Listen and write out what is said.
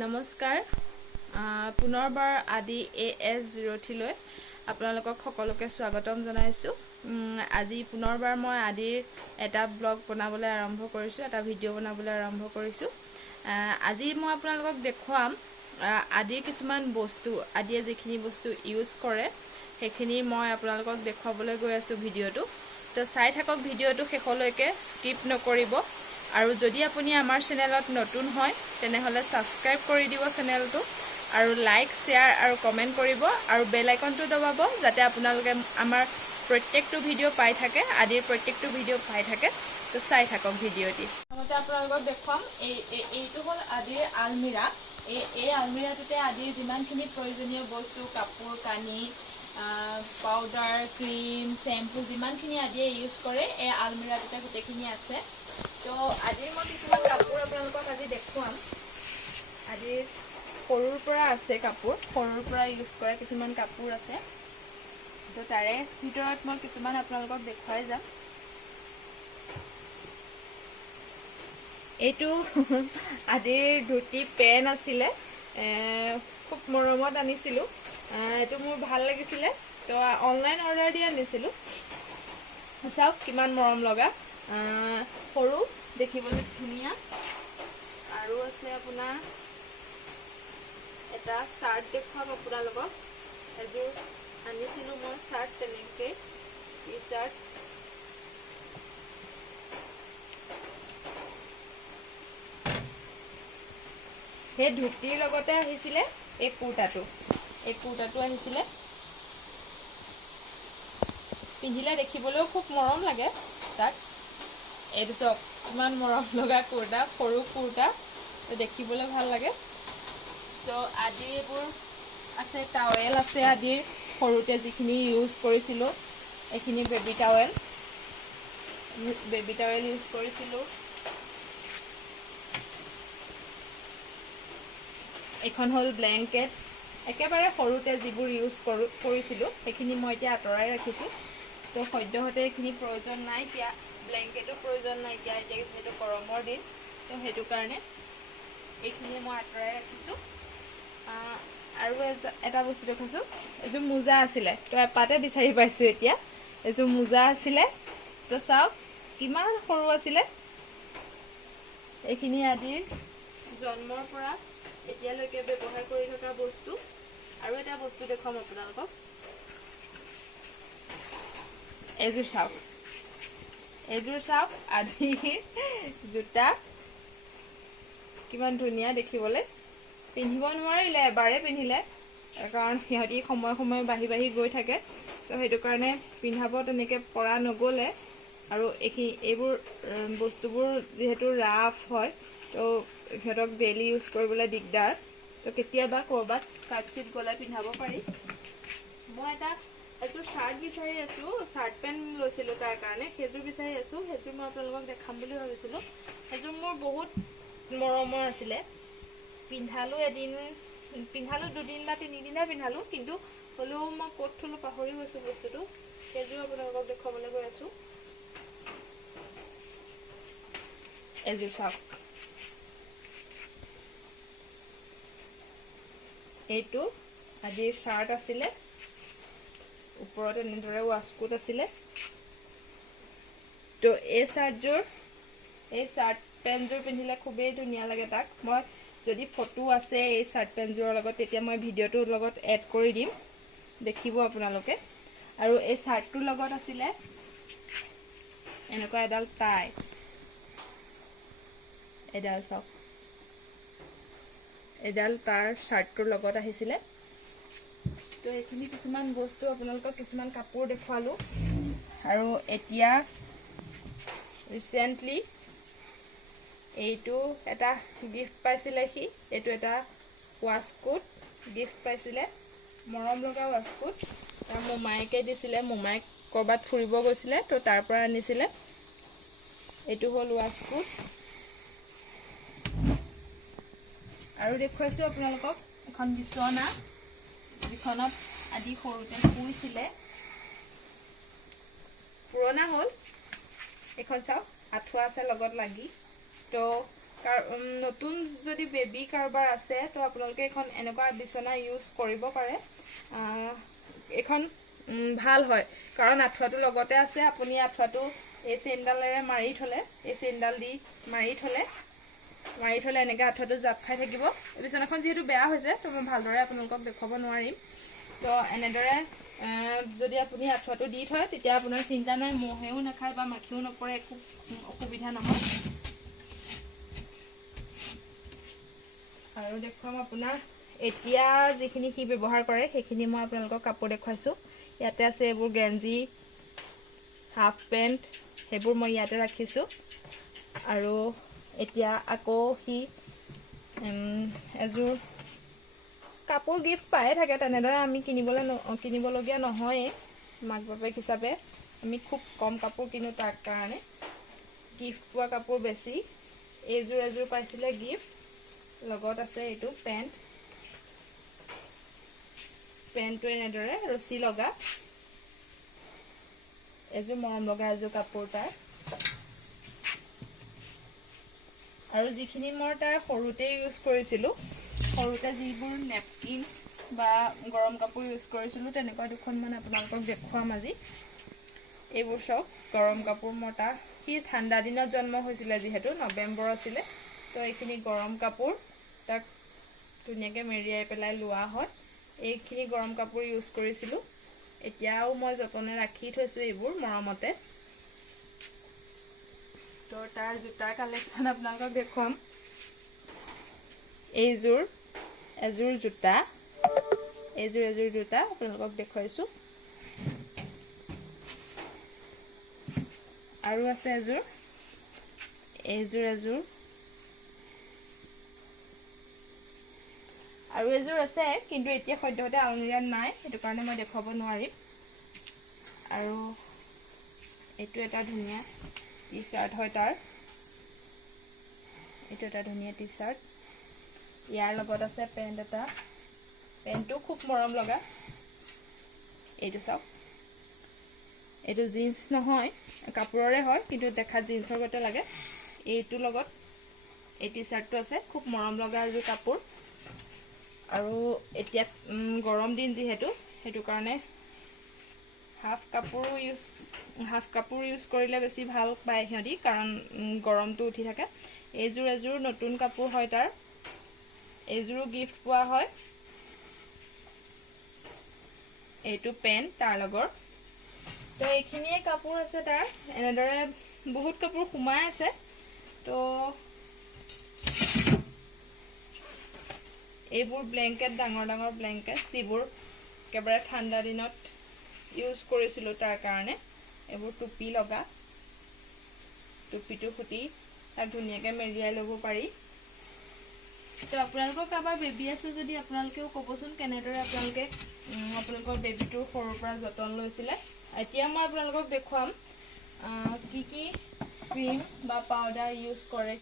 নমস্কাৰ পুনৰবাৰ আদি AS03 লৈ আপোনালোকক সকলোকে স্বাগতম জনাইছো। আজি পুনৰবাৰ মই আদিৰ এটা ব্লগ বনাবলৈ আৰম্ভ কৰিছো, এটা ভিডিঅ' বনাবলৈ আৰম্ভ কৰিছো। আজি মই আপোনালোকক দেখুৱাম আদিৰ কিছুমান বস্তু, আদিয়ে যিখিনি বস্তু ইউজ কৰে সেইখিনি মই আপোনালোকক দেখুৱাবলৈ গৈ আছো ভিডিঅ'টো। তো চাই থাকক ভিডিঅ'টো শেষলৈকে, স্কিপ নকৰিব। আৰু যদি আপুনি আমাৰ চেনেলত নতুন হয় তেনেহলে সাবস্ক্ৰাইব কৰি দিব চেনেলটো, আৰু লাইক শেয়াৰ আৰু কমেন্ট কৰিব, আৰু বেল আইকনটো দবাব যাতে আপোনালোকে আমাৰ প্ৰত্যেকটো ভিডিঅ' পাই থাকে, আদিৰ প্ৰত্যেকটো ভিডিঅ' পাই থাকে। তো চাই থাকক ভিডিঅ'টি। প্ৰথমতে আপোনালোকক দেখুৱাম এইটো হ'ল আদিৰ আলমিৰা। এই আলমিৰাটোতে আদিৰ যিমানখিনি প্ৰয়োজনীয় বস্তু, কাপোৰ কানি, পাউডাৰ, ক্ৰীম, শ্যাম্পু, যিমানখিনি আদিয়ে ইউজ কৰে এই আলমিৰাটোতে গোটেইখিনি আছে। তো আদিৰ মই কিছুমান কাপোৰ আপোনালোকক আজি দেখুৱাম। আদিৰ সৰুৰ পৰা আছে কাপোৰ, সৰুৰ পৰা ইউজ কৰা কিছুমান কাপোৰ আছে। তো তাৰে ভিতৰত মই কিছুমান আপোনালোকক দেখুৱাই যাম। এইটো আদিৰ ধুতি পেন আছিলে, খুব মৰমত আনিছিলো। এইটো মোৰ ভাল লাগিছিলে, তো অনলাইন অৰ্ডাৰ দি আনিছিলো। চাওক কিমান মৰম লগা, সৰু, দেখিবলৈ ধুনীয়া। আৰু আছে আপোনাৰ এটা চাৰ্ট দেখুৱাম আপোনালোকক। এযোৰ আনিছিলো মই চাৰ্ট, তেনেকৈ টি চাৰ্ট। সেই ধুতিৰ লগতে আহিছিলে এই কুৰ্তাটো আহিছিলে। পিন্ধিলে দেখিবলৈও খুব মৰম লাগে তাক। এইটো চাওক ইমান মৰম লগা কুৰ্তা, সৰু কুৰ্তা, দেখিবলৈ ভাল লাগে। তো আদিৰ এইবোৰ আছে, টাৱেল আছে আদিৰ, সৰুতে যিখিনি ইউজ কৰিছিলোঁ এইখিনি বেবী টাৱেল ইউজ কৰিছিলোঁ। এখন হ'ল ব্লেংকেট, একেবাৰে সৰুতে যিবোৰ ইউজ কৰিছিলোঁ সেইখিনি মই এতিয়া আঁতৰাই ৰাখিছোঁ। তো সদ্যহতে এইখিনি প্ৰয়োজন নাই, এতিয়া ব্লেংকেটো প্ৰয়োজন নাই, এতিয়া যিহেতু গৰমৰ দিন, তো সেইটো কাৰণে এইখিনি মই আঁতৰাই ৰাখিছোঁ। আৰু এটা বস্তু দেখাইছোঁ, এইযোৰ মোজা আছিলে, তো এপাতে বিচাৰি পাইছোঁ এতিয়া। এইযোৰ মোজা আছিলে, তো চাওক কিমান সৰু আছিলে। এইখিনি আদিৰ জন্মৰ পৰা এতিয়ালৈকে ব্যৱহাৰ কৰি থকা বস্তু। আৰু এটা বস্তু দেখুৱাম আপোনালোকক, এইযোৰ চাওক আদিৰ জোতা, কিমান ধুনীয়া দেখিবলৈ। পিন্ধিব নোৱাৰিলে, এবাৰে পিন্ধিলে, কাৰণ সিহঁতি সময়ে সময়ে বাঢ়ি বাঢ়ি গৈ থাকে, তো সেইটো কাৰণে পিন্ধাব তেনেকৈ পৰা নগ'লে। আৰু এইবোৰ বস্তুবোৰ যিহেতু ৰাফ হয়, তো সিহঁতক ডেইলি ইউজ কৰিবলৈ দিগদাৰ। তো কেতিয়াবা ক'ৰবাত কাটচিট গ'লে পিন্ধাব পাৰি। মই এযোৰ চাৰ্ট বিচাৰি আছোঁ, চাৰ্ট পেণ্ট লৈছিলোঁ তাৰ কাৰণে, সেইযোৰ বিচাৰি আছোঁ। সেইযোৰ মই আপোনালোকক দেখাম বুলি ভাবিছিলোঁ। সেইযোৰ মোৰ বহুত মৰমৰ আছিলে। পিন্ধালোঁ দুদিন বা তিনিদিনহে পিন্ধালোঁ, কিন্তু হ'লেও মই ক'ত থলোঁ পাহৰি গৈছোঁ বস্তুটো। সেইযোৰ আপোনালোকক দেখুৱাবলৈ গৈ আছোঁ। এযোৰ চাওক, এইটো আদিৰ চাৰ্ট আছিলে, ওপৰত এনেদৰে ৱাছকোট আছিলে। তো এই চাৰ্ট পেণ্টযোৰ পিন্ধিলে খুবেই ধুনীয়া লাগে তাক। মই যদি ফটো আছে এই চাৰ্ট পেণ্টযোৰৰ লগত, তেতিয়া মই ভিডিঅ'টোৰ লগত এড কৰি দিম, দেখিব আপোনালোকে। আৰু এই চাৰ্টটোৰ লগত আছিলে এনেকুৱা এডাল টাই, এডাল চাওক, এডাল তাৰ চাৰ্টটোৰ লগত আহিছিলে। তো এইখিনি কিছুমান বস্তু আপোনালোকক, কিছুমান কাপোৰ দেখুৱালোঁ। আৰু এতিয়া ৰিচেণ্টলি এইটো এটা গিফ্ট পাইছিলে এইটো এটা ৱাছকোট গিফ্ট পাইছিলে, মৰম লগা ৱাছকোট। তাৰ মোমায়েকে দিছিলে, মোমায়েক ক'ৰবাত ফুৰিব গৈছিলে, তো তাৰ পৰা আনিছিলে। এইটো হ'ল ৱাছকোট। আৰু দেখুৱাইছোঁ আপোনালোকক এখন বিচনা, যিখনত আদি সৰুতে শুইছিলে। পুৰণা হ'ল, এইখন চাওক আঁঠুৱা আছে লগত লাগি। তো নতুন যদি বেবী কাৰোবাৰ আছে তো আপোনালোকে এখন এনেকুৱা বিছনা ইউজ কৰিব পাৰে। এখন ভাল হয় কাৰণ আঁঠুৱাটো লগতে আছে। আপুনি আঁঠুৱাটো এই চেইনডালেৰে মাৰি থ'লে, এই চেইনডাল দি মাৰি থ'লে এনেকৈ আঁঠুৱাটো জাপ খাই থাকিব। বিছনাখন যিহেতু বেয়া হৈছে তো মই ভালদৰে আপোনালোকক দেখুৱাব নোৱাৰিম। তো এনেদৰে যদি আপুনি আঁঠুৱাটো দি থয় তেতিয়া আপোনাৰ চিন্তা নাই, মহেও নাখায় বা মাখিও নপৰে, একো অসুবিধা নহয়। আৰু দেখুৱাম আপোনাৰ এতিয়া যিখিনি সি ব্যৱহাৰ কৰে সেইখিনি মই আপোনালোকক কাপোৰ দেখুৱাইছোঁ। ইয়াতে আছে এইবোৰ গেঞ্জি, হাফ পেণ্ট, সেইবোৰ মই ইয়াতে ৰাখিছোঁ। আৰু এতিয়া আকৌ সি এযোৰ কাপোৰ গিফ্ট পায়ে থাকে, তেনেদৰে আমি কিনিবলগীয়া নহয়েই। মাক বাপেক হিচাপে আমি খুব কম কাপোৰ কিনো, তাৰ কাৰণে গিফ্ট পোৱা কাপোৰ বেছি। এযোৰ পাইছিলে গিফ্ট। লগত আছে এইটো পেণ্টটো এনেদৰে ৰছী লগা, এযোৰ মৰম লগা এযোৰ কাপোৰ তাৰ। আৰু যিখিনি মই তাৰ সৰুতে ইউজ কৰিছিলোঁ, সৰুতে যিবোৰ নেপকিন বা গৰম কাপোৰ ইউজ কৰিছিলোঁ তেনেকুৱা দুখনমান আপোনালোকক দেখুৱাম আজি। এইবোৰ চব গৰম কাপোৰ মই তাৰ, সি ঠাণ্ডা দিনত জন্ম হৈছিলে যিহেতু নৱেম্বৰ আছিলে, তো এইখিনি গৰম কাপোৰ তাক ধুনীয়াকৈ মেৰিয়াই পেলাই লোৱা হয়। এইখিনি গৰম কাপোৰ ইউজ কৰিছিলোঁ, এতিয়াও মই যতনে ৰাখি থৈছোঁ এইবোৰ মৰমতে। তো তাৰ জোতাৰ কালেকশ্যন আপোনালোকক দেখুৱাম। এযোৰ জোতা আপোনালোকক দেখুৱাইছোঁ। আৰু আছে এযোৰ আৰু এযোৰ আছে, কিন্তু এতিয়া সদ্যহতে আলমিৰাত নাই, সেইটো কাৰণে মই দেখুৱাব নোৱাৰিম। আৰু এইটো এটা ধুনীয়া টি চাৰ্ট হয় তাৰ, এইটো এটা ধুনীয়া টি চাৰ্ট। ইয়াৰ লগত আছে পেণ্ট এটা, পেণ্টটো খুব মৰম লগা। এইটো চাওক, এইটো জিন্স নহয়, কাপোৰৰে হয়, কিন্তু দেখাত জিন্সৰ গতে লাগে। এইটোৰ লগত এই টি চাৰ্টটো আছে, খুব মৰম লগা এযোৰ কাপোৰ। আৰু এতিয়া গৰম দিন যিহেতু, সেইটো কাৰণে হাফ কাপোৰ ইউজ কৰিলে বেছি ভাল পায় সিহঁতি, কাৰণ গৰমটো উঠি থাকে। এযোৰ নতুন কাপোৰ হয় তাৰ, এইযোৰো গিফ্ট পোৱা হয়। এইটো পেণ্ট তাৰ লগৰ। তো এইখিনিয়ে কাপোৰ আছে তাৰ, এনেদৰে বহুত কাপোৰ সোমাই আছে। তো এইবোৰ ব্লেংকেট, ডাঙৰ ব্লেংকেট, যিবোৰ একেবাৰে ঠাণ্ডা দিনত ইউজ কৰিছিলোঁ তাৰ কাৰণে। এইবোৰ টুপি লগা, টুপিটো ফুটি তাক ধুনীয়াকৈ মেৰিয়াই ল'ব পাৰি। তো আপোনালোকৰ কাৰোবাৰ বেবী আছে যদি আপোনালোকেও ক'বচোন কেনেদৰে আপোনালোকৰ বেবীটোৰ সৰুৰ পৰা যতন লৈছিলে। এতিয়া মই আপোনালোকক দেখুৱাম কি ক্ৰীম বা পাউডাৰ ইউজ কৰে।